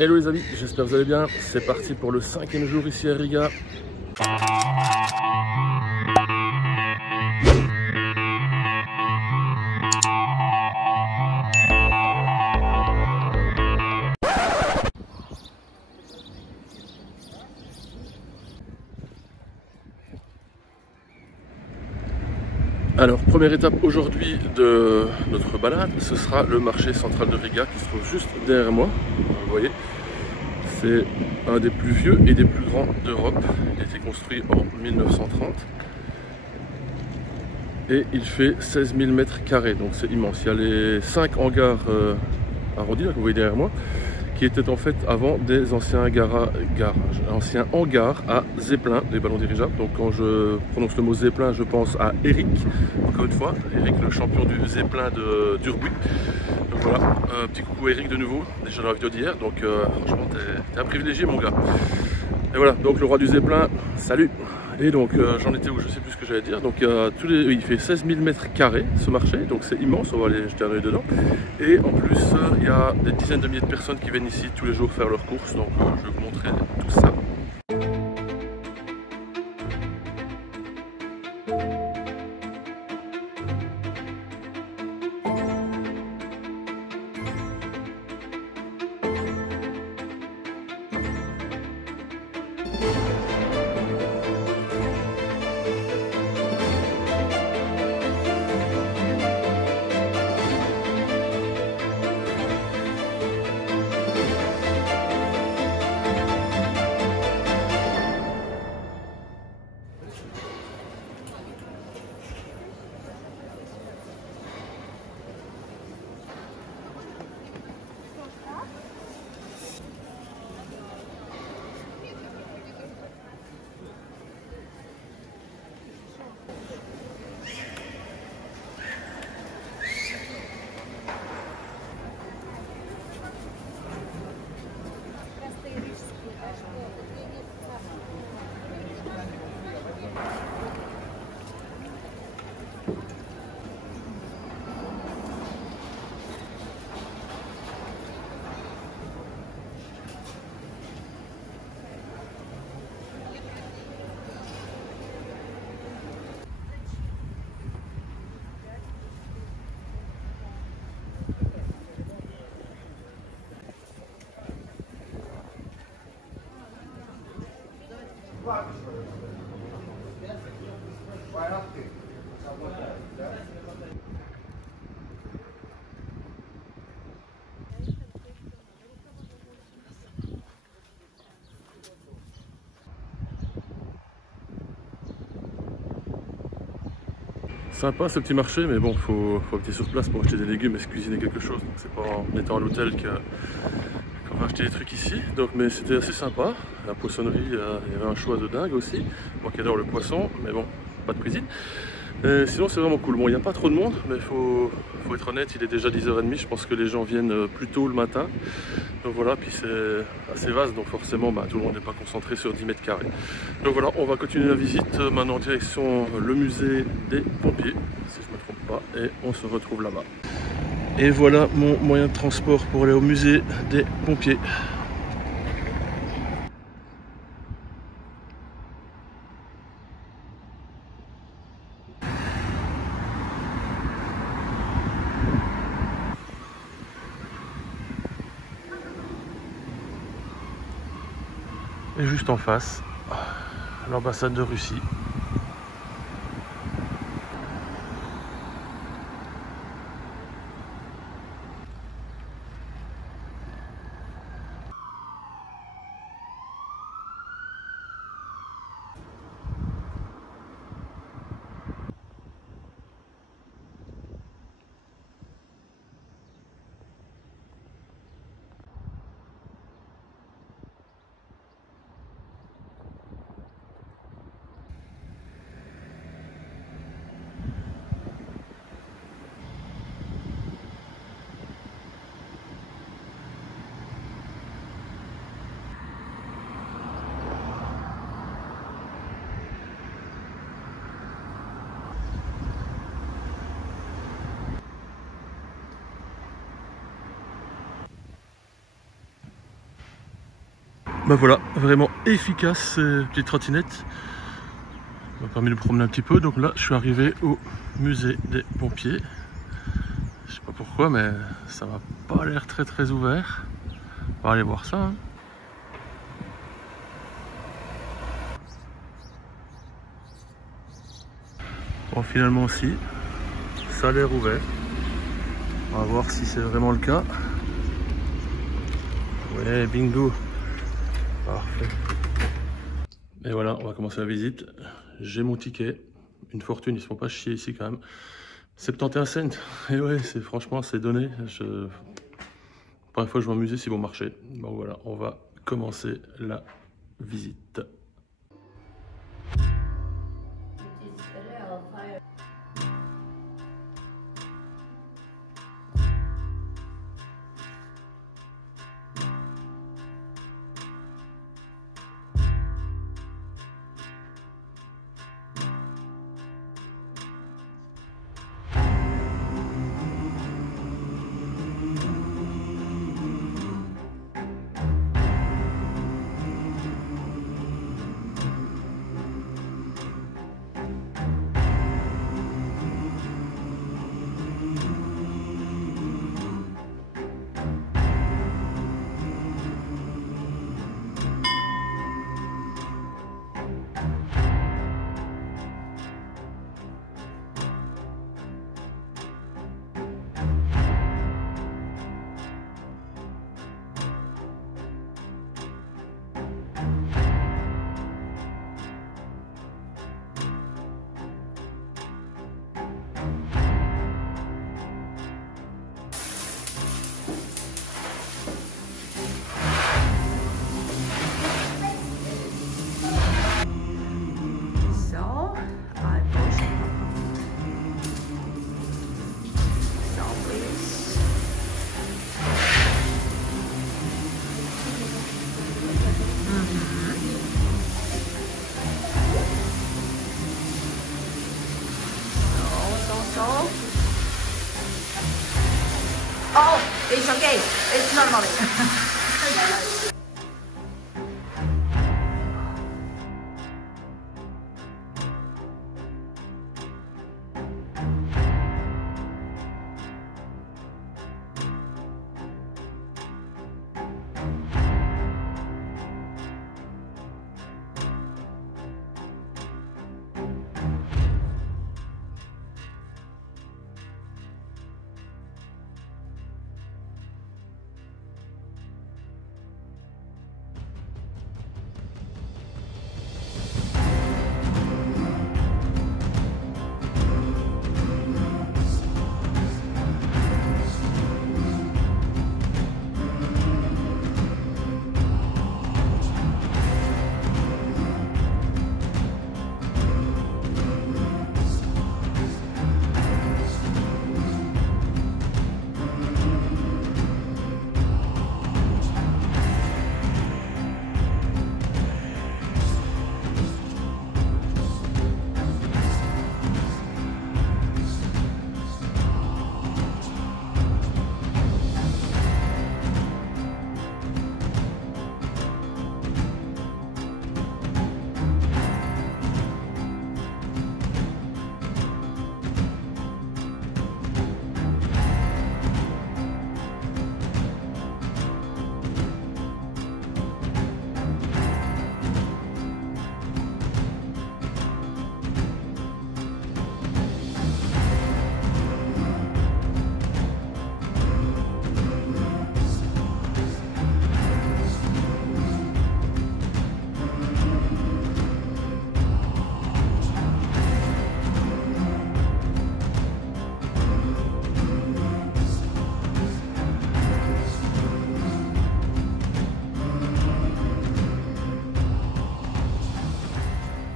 Hello les amis, j'espère que vous allez bien. C'est parti pour le 5e jour ici à Riga. Alors, première étape aujourd'hui de notre balade, ce sera le marché central de Riga qui se trouve juste derrière moi. Vous voyez, c'est un des plus vieux et des plus grands d'Europe. Il a été construit en 1930 et il fait 16 000 mètres carrés, donc c'est immense. Il y a les 5 hangars arrondis là, que vous voyez derrière moi, qui étaient en fait avant des anciens anciens hangars à Zeppelin, des ballons dirigeables. Donc quand je prononce le mot Zeppelin, je pense à Eric, encore une fois, Eric le champion du Zeppelin d'Urbuy. Donc voilà, petit coucou Eric de nouveau, déjà dans la vidéo d'hier, donc franchement t'es un privilégié mon gars. Et voilà, donc le roi du Zeppelin, salut. Et donc j'en étais où, je sais plus ce que j'allais dire. Donc il fait 16 000 mètres carrés ce marché, donc c'est immense, on va aller jeter un œil dedans. Et en plus il y a des dizaines de milliers de personnes qui viennent ici tous les jours faire leurs courses, donc je vais vous montrer tout ça. Sympa ce petit marché, mais bon, faut opter sur place pour acheter des légumes et se cuisiner quelque chose. Donc c'est pas en étant à l'hôtel qu'on va acheter des trucs ici. Donc, mais c'était assez sympa. La poissonnerie, il y avait un choix de dingue aussi. Moi qui adore le poisson, mais bon, pas de cuisine. Sinon c'est vraiment cool. Bon, il n'y a pas trop de monde, mais faut être honnête, il est déjà 10h30. Je pense que les gens viennent plus tôt le matin. Donc voilà, puis c'est assez vaste, donc forcément tout le monde n'est pas concentré sur 10 mètres carrés. Donc voilà, on va continuer la visite maintenant en direction le musée des pompiers, si je ne me trompe pas, et on se retrouve là-bas. Et voilà mon moyen de transport pour aller au musée des pompiers. Et juste en face, l'ambassade de Russie. Bah voilà, vraiment efficace petite trottinette. Ça m'a permis de me promener un petit peu. Donc là, je suis arrivé au musée des pompiers. Je sais pas pourquoi, mais ça m'a pas l'air très ouvert. On va aller voir ça. Hein. Bon, finalement aussi, ça a l'air ouvert. On va voir si c'est vraiment le cas. Ouais, bingo. Parfait. Et voilà, on va commencer la visite. J'ai mon ticket. Une fortune, ils se font pas chier ici quand même. 71 cents. Et ouais, c'est franchement, c'est donné. Première fois que je vais m'amuser si bon marché. Bon voilà, on va commencer la visite. Oh, it's okay. It's normally.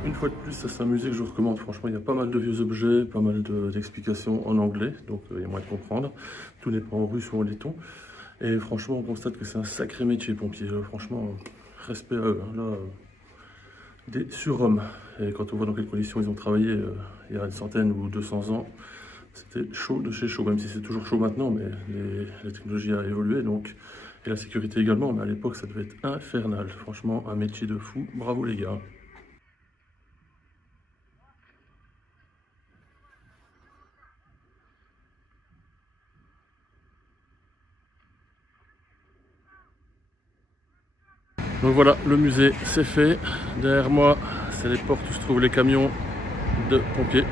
Une fois de plus, ça c'est un musée que je vous recommande. Franchement, il y a pas mal de vieux objets, pas mal d'explications en anglais, donc il y a moyen de comprendre. Tout n'est pas en russe ou en letton. Et franchement, on constate que c'est un sacré métier, pompier. Franchement, respect à eux. Hein. Là, des surhommes. Et quand on voit dans quelles conditions ils ont travaillé il y a une centaine ou 200 ans, c'était chaud de chez chaud, même si c'est toujours chaud maintenant, mais la technologie a évolué, donc Et la sécurité également, mais à l'époque ça devait être infernal. Franchement, un métier de fou. Bravo les gars. Donc voilà, le musée c'est fait. Derrière moi, c'est les portes où se trouvent les camions de pompiers.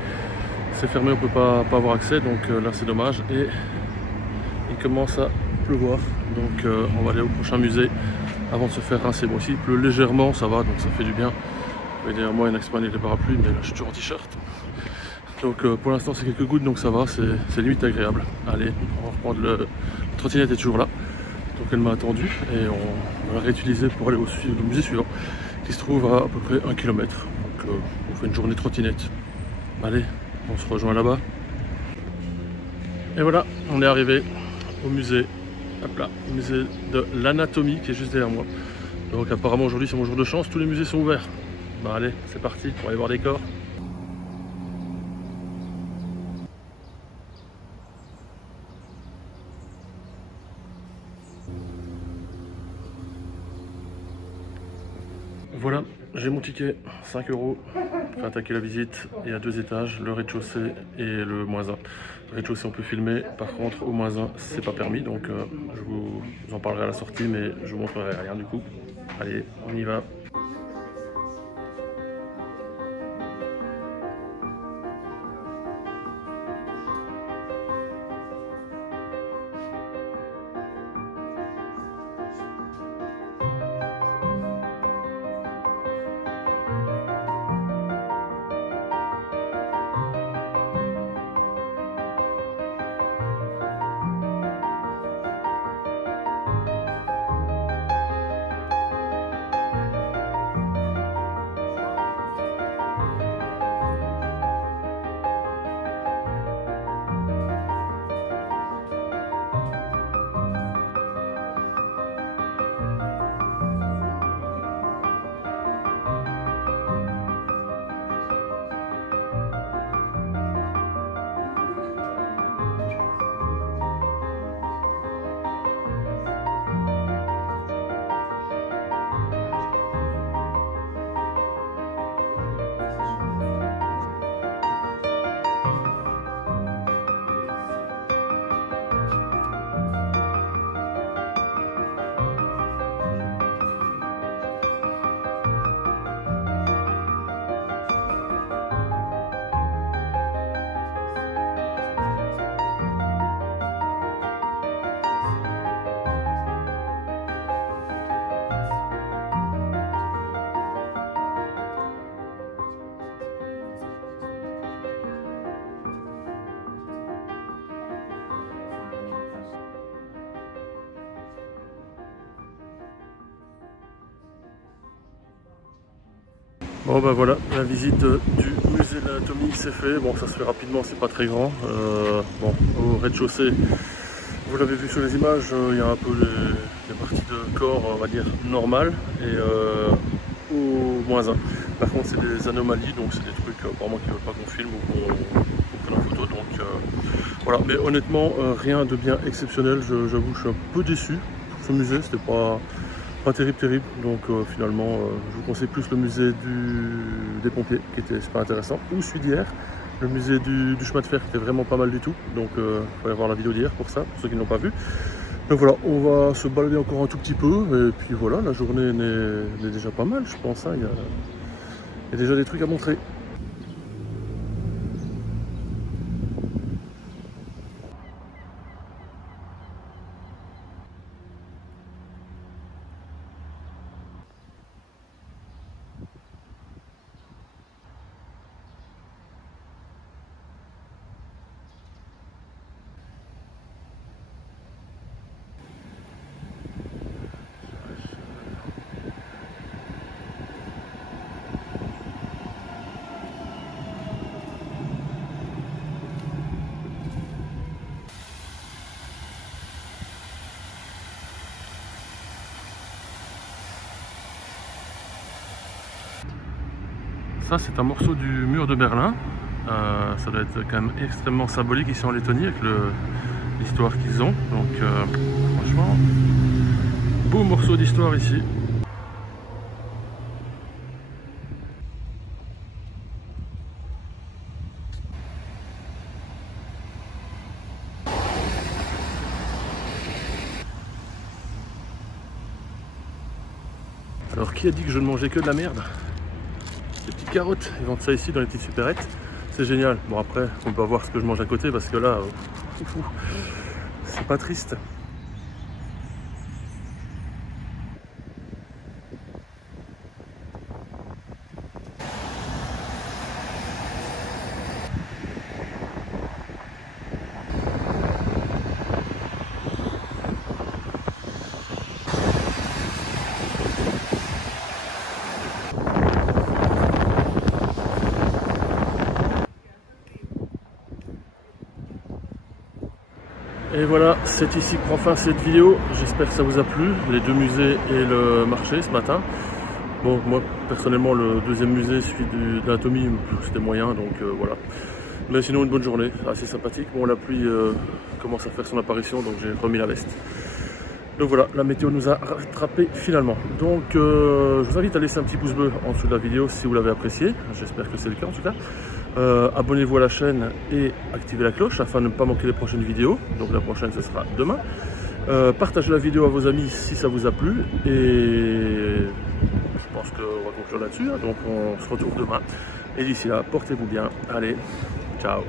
C'est fermé, on ne peut pas avoir accès, donc là c'est dommage. Et il commence à pleuvoir, donc on va aller au prochain musée avant de se faire rincer. Bon, ici il pleut légèrement, ça va, donc ça fait du bien. Et derrière moi, il y en a qui se prennent des parapluies, mais là je suis toujours en t-shirt. Donc pour l'instant c'est quelques gouttes, donc ça va, c'est limite agréable. Allez, on va reprendre la trottinette est toujours là. Donc elle m'a attendu et on va la réutiliser pour aller au musée suivant qui se trouve à peu près 1 km. Donc on fait une journée trottinette. Allez, on se rejoint là-bas. Et voilà, on est arrivé au musée, hop là, au musée de l'anatomie qui est juste derrière moi. Donc apparemment aujourd'hui c'est mon jour de chance, tous les musées sont ouverts. Bah allez, c'est parti, on va aller voir des corps. Voilà, j'ai mon ticket, 5 €, pour attaquer la visite. Il y a 2 étages, le rez-de-chaussée et le -1. Le rez-de-chaussée on peut filmer, par contre au -1 c'est pas permis, donc je vous en parlerai à la sortie, mais je vous montrerai rien du coup. Allez, on y va. Bon ben voilà, la visite du musée de l'anatomie c'est fait. Bon, ça se fait rapidement, c'est pas très grand. Bon, au rez-de-chaussée, vous l'avez vu sur les images, il y a un peu les parties de corps, on va dire, normales, et au -1. Par contre, c'est des anomalies, donc c'est des trucs apparemment qui ne veulent pas qu'on filme ou qu'on prenne en photo. Donc voilà, mais honnêtement, rien de bien exceptionnel. J'avoue que je suis un peu déçu pour ce musée, c'était pas terrible, donc finalement je vous conseille plus le musée des pompiers qui était super intéressant, ou celui d'hier, le musée du chemin de fer qui était vraiment pas mal du tout, donc il faut aller voir la vidéo d'hier pour ça, pour ceux qui ne l'ont pas vu. Donc voilà, on va se balader encore un tout petit peu, et puis voilà, la journée est déjà pas mal je pense, hein. Il y a déjà des trucs à montrer. Ça c'est un morceau du mur de Berlin, ça doit être quand même extrêmement symbolique ici en Lettonie avec l'histoire qu'ils ont, donc franchement morceau d'histoire ici. Alors qui a dit que je ne mangeais que de la merde? Des petites carottes, ils vendent ça ici dans les petites supérettes. C'est génial. Bon après, on peut voir ce que je mange à côté parce que là, c'est pas triste. Et voilà, c'est ici que prend fin cette vidéo. J'espère que ça vous a plu, les deux musées et le marché ce matin. Bon, moi personnellement, le deuxième musée, celui de l'anatomie, c'était moyen, donc voilà. Mais sinon, une bonne journée, assez sympathique. Bon, la pluie commence à faire son apparition, donc j'ai remis la veste. Donc voilà, la météo nous a rattrapé finalement. Donc je vous invite à laisser un petit pouce bleu en dessous de la vidéo si vous l'avez apprécié. J'espère que c'est le cas en tout cas. Abonnez-vous à la chaîne et activez la cloche afin de ne pas manquer les prochaines vidéos. Donc la prochaine ce sera demain. Partagez la vidéo à vos amis si ça vous a plu. Et je pense qu'on va conclure là-dessus. Donc on se retrouve demain. Et d'ici là, portez-vous bien. Allez, ciao.